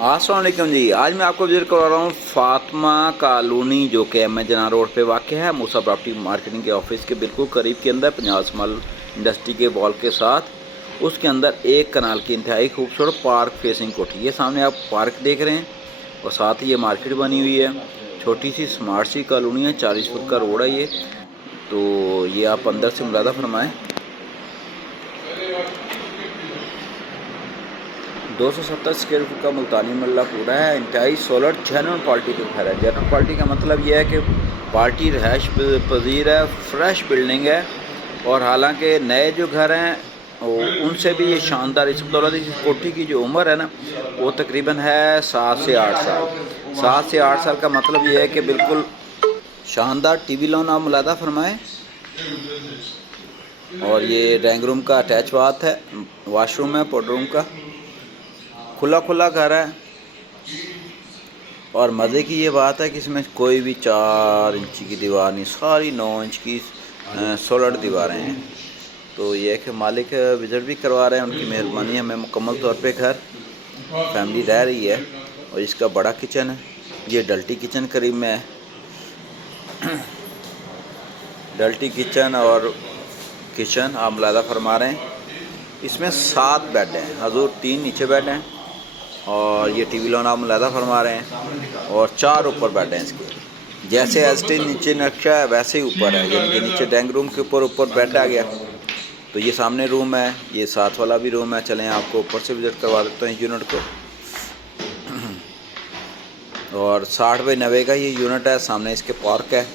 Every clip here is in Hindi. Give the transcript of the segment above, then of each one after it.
अस्सलाम वालेकुम जी। आज मैं आपको विजिट करवा रहा हूँ फातिमा कॉलोनी, जो कि एम जना रोड पे वाक़ है। मूसा प्रॉपर्टी मार्केटिंग के ऑफिस के बिल्कुल करीब के अंदर 50 स्मॉल इंडस्ट्री के वॉल के साथ उसके अंदर एक कनाल की इंतहाई खूबसूरत पार्क फेसिंग कोठी। ये सामने आप पार्क देख रहे हैं और साथ ही ये मार्केट बनी हुई है। छोटी सी स्मार्ट सी कॉलोनी है, 40 फुट का रोड है ये। तो ये आप अंदर से मुलादा फरमाएँ। 270 स्क्वायर फुट का मुल्तानी मल्ला पूरा है। इंतहाई सोलर जेनरल पार्टी का घर है। जेनरल पार्टी का मतलब यह है कि पार्टी रहायश पजीर है, फ्रेश बिल्डिंग है। और हालांकि नए जो घर हैं उनसे भी ये शानदार। इस बदौलत इस कोठी की जो उम्र है ना, वो तकरीबन है 7 से 8 साल। 7 से 8 साल का मतलब ये है कि बिल्कुल शानदार टीवी लोन आप मुलादा फरमाएँ। और ये ड्राइंग रूम का अटैच बाथ है, वाशरूम है, पाउडर रूम का। खुला खुला घर है। और मज़े की ये बात है कि इसमें कोई भी 4 इंची की दीवार नहीं, सारी 9 इंच की सोलर दीवारें हैं। तो ये है कि मालिक विज़िट भी करवा रहे हैं, उनकी मेहरबानी। हमें मुकम्मल तौर पे घर फैमिली रह रही है। और इसका बड़ा किचन है, ये डल्टी किचन करीब में है। डल्टी किचन और किचन आप मुलादा फरमा रहे हैं। इसमें 7 बेड हैं, हजूर 3 नीचे बेड हैं और ये टीवी लोन आप मुलादा फरमा रहे हैं। और 4 ऊपर बेड हैं इसके। जैसे एस नीचे नक्शा है वैसे ही ऊपर है, यानी कि नीचे ड्राइंग रूम के ऊपर बेड आ गया। तो ये सामने रूम है, ये साथ वाला भी रूम है। चलें आपको ऊपर से विजिट करवा देते हैं यूनिट को। और 60 बाई 90 का ये यूनिट है। सामने इसके पार्क है,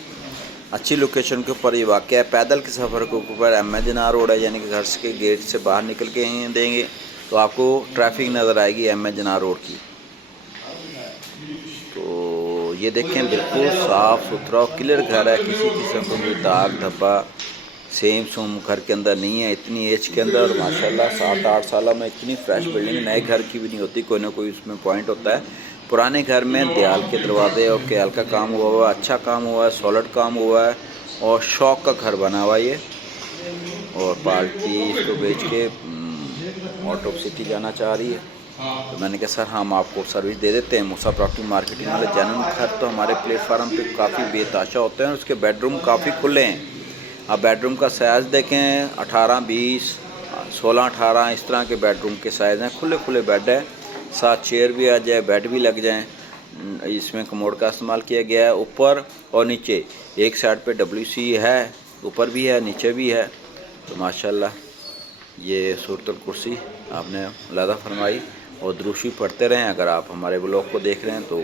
अच्छी लोकेशन के ऊपर ये वाक़या है। पैदल के सफ़र के ऊपर एम जना रोड है, यानी कि घर के गेट से बाहर निकल के ही देंगे तो आपको ट्रैफिक नज़र आएगी एम जना रोड की। तो ये देखें, बिल्कुल साफ़ सुथरा और क्लियर घर है। किसी किस्म का कोई दाग धब्बा सेम सूम घर के अंदर नहीं है। इतनी एज के अंदर माशाल्लाह 7-8 सालों में इतनी फ्रेश बिल्डिंग नए घर की भी नहीं होती। कोई ना कोई उसमें पॉइंट होता है। पुराने घर में दीवार के दरवाजे और कैल का काम हुआ है, अच्छा काम हुआ है, सॉलिड काम हुआ है और शौक का घर बना हुआ है ये। और पार्टी इसको बेच के आउट ऑफ सिटी जाना चाह रही है। तो मैंने कहा सर हम आपको सर्विस दे देते हैं। मूसा प्रॉपर्टी मार्केटिंग वाले जेन्युइन घर तो हमारे प्लेटफार्म पे काफ़ी बेताशा होते हैं। उसके बेडरूम काफ़ी खुले हैं। आप बेडरूम का साइज़ देखें, 18-20, 16-18 इस तरह के बेडरूम के साइज़ हैं। खुले खुले बेड है, साथ चेयर भी आ जाए, बेड भी लग जाएं। इसमें कमोड का इस्तेमाल किया गया है ऊपर और नीचे। एक साइड पे WC है, ऊपर भी है नीचे भी है। तो माशाल्लाह ये सूरतुल कुर्सी आपने मुलादा फरमाई। और दुरूशी पढ़ते रहें। अगर आप हमारे ब्लॉग को देख रहे हैं तो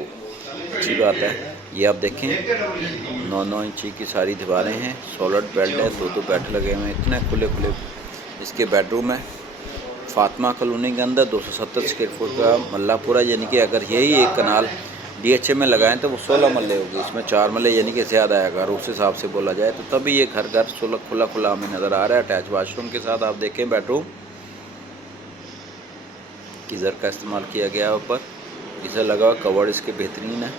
अच्छी बात है। ये आप देखें, 9-9 इंची की सारी दीवारें हैं, सॉलिड बेड है, 2-2 बेड लगे हुए हैं। इतने खुले खुले इसके बेडरूम है। फातिमा कॉलोनी के अंदर 270 स्क्वायर फुट का मल्ला पूरा, यानी कि अगर यही एक कनाल DHA में लगाएं तो वो 16 मल्ले होगी। इसमें 4 मल्ले यानी कि ज़्यादा है अगर उस हिसाब से बोला जाए तो। तभी ये घर खुला खुला हमें नज़र आ रहा है। अटैच वाशरूम के साथ आप देखें बेडरूम, गीज़र का इस्तेमाल किया गया है ऊपर, गीज़र लगा हुआ, कवर्ड इसके बेहतरीन है।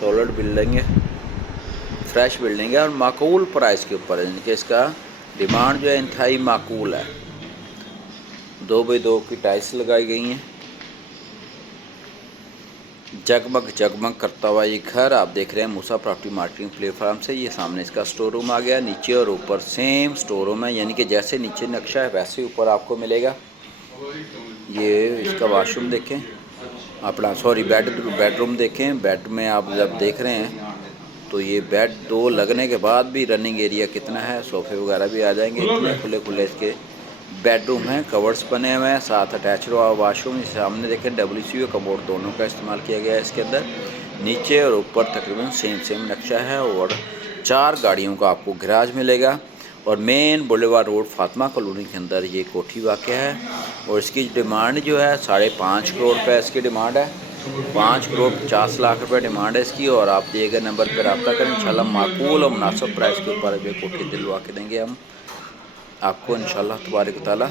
सॉलिड बिल्डिंग है, फ्रेश बिल्डिंग है और माकूल प्राइस के ऊपर है, यानी कि इसका डिमांड जो है इंतहाई माकूल है। 2x2 की टाइल्स लगाई गई हैं। जगमग जगमग करता हुआ ये घर आप देख रहे हैं मूसा प्रॉपर्टी मार्केटिंग प्लेटफार्म से। ये सामने इसका स्टोर रूम आ गया। नीचे और ऊपर सेम स्टोर रूम है, यानी कि जैसे नीचे नक्शा है वैसे ऊपर आपको मिलेगा। ये इसका वाशरूम देखें, अपना बेडरूम देखें। बेड में आप जब देख रहे हैं तो ये बेड 2 लगने के बाद भी रनिंग एरिया कितना है, सोफ़े वगैरह भी आ जाएंगे। इतने खुले खुले इसके बेडरूम हैं, कवर्ड्स बने हुए हैं, साथ अटैच वाशरूम। सामने देखें WC और कमोड दोनों का इस्तेमाल किया गया है इसके अंदर। नीचे और ऊपर तकरीबन सेम नक्शा है। और 4 गाड़ियों का आपको गैराज मिलेगा। और main Boulevard road Fatima colony के अंदर ये कोठी वाक़ है। और इसकी डिमांड जो है 5.5 करोड़ रुपये इसकी डिमांड है। 5 करोड़ 50 लाख रुपए डिमांड है इसकी। और आप दिए गए नंबर पर रब्ता करें, इंशाल्लाह माकूल और मुनासिब प्राइस के ऊपर ये कोठी दिलवा के देंगे हम आपको इंशाल्लाह तबारक ताला।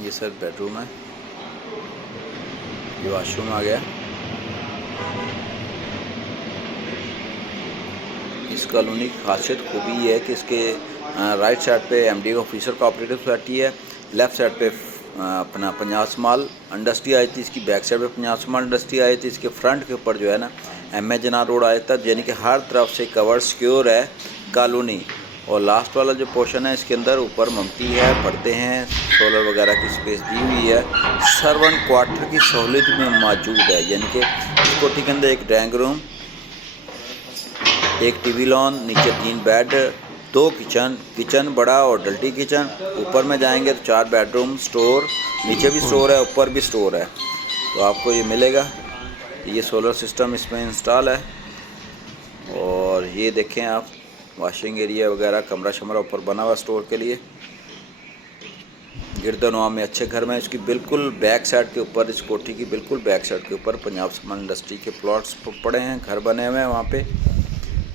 ये सर बेडरूम है, ये वाशरूम आ गया। इस कॉलोनी की खासियत खूबी है कि इसके राइट साइड पे MD ऑफिसर कोऑपरेटिव सोसाइटी है, लेफ़्ट साइड पे अपना पंजाब माल इंडस्ट्री आई थी, इसकी बैक साइड पे पंजाब माल इंडस्ट्री आई थी, इसके फ्रंट के ऊपर जो है ना एम ए जना रोड आया था, यानी कि हर तरफ से कवर सिक्योर है कॉलोनी। और लास्ट वाला जो पोर्शन है इसके अंदर ऊपर ममती है, पर्दे हैं, सोलर वगैरह की स्पेस दी हुई है, सर्वेंट क्वार्टर की सहूलियत में मौजूद है, यानी कि इस कोठी के अंदर एक ड्राइंग रूम, एक टीवी लॉन, नीचे 3 बेड, 2 किचन बड़ा और डल्टी किचन, ऊपर में जाएंगे तो 4 बेडरूम, स्टोर, नीचे भी स्टोर है, ऊपर भी स्टोर है, तो आपको ये मिलेगा। ये सोलर सिस्टम इसमें इंस्टॉल है। और ये देखें आप, वॉशिंग एरिया वगैरह, कमरा शमरा ऊपर बना हुआ स्टोर के लिए। गिरदनवा में अच्छे घर में इसकी बिल्कुल बैक साइड के ऊपर, इस कोठी की बिल्कुल बैक साइड के ऊपर पंजाब सीमेंट इंडस्ट्री के प्लॉट्स पड़े हैं, घर बने हुए हैं वहाँ पे।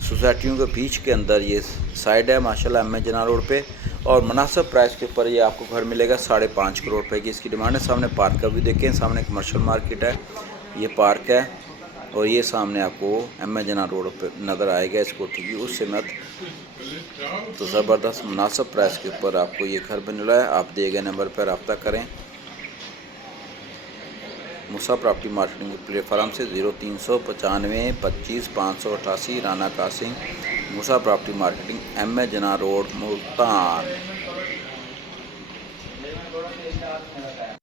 सोसाइटियों के बीच के अंदर ये साइड है माशाल्लाह एम ए जना रोड पे। और मुनासिब प्राइस के ऊपर ये आपको घर मिलेगा 5.5 करोड़ रुपए की इसकी डिमांड है। सामने पार्क का भी देखें, सामने कमर्शियल मार्केट है, ये पार्क है, और ये सामने आपको एम ए जना रोड पे नज़र आएगा इस कोठी की उस सिमत। तो ज़बरदस्त मुनासिब प्राइस के ऊपर आपको ये घर मिल रहा है। आप दिए गए नंबर पर रब्ता करें मूसा प्रॉपर्टी मार्केटिंग के प्लेटफार्म से 0395 25 588 राना कासिम, मूसा प्रॉपर्टी मार्केटिंग, एम ए जना रोड, मुल्तान।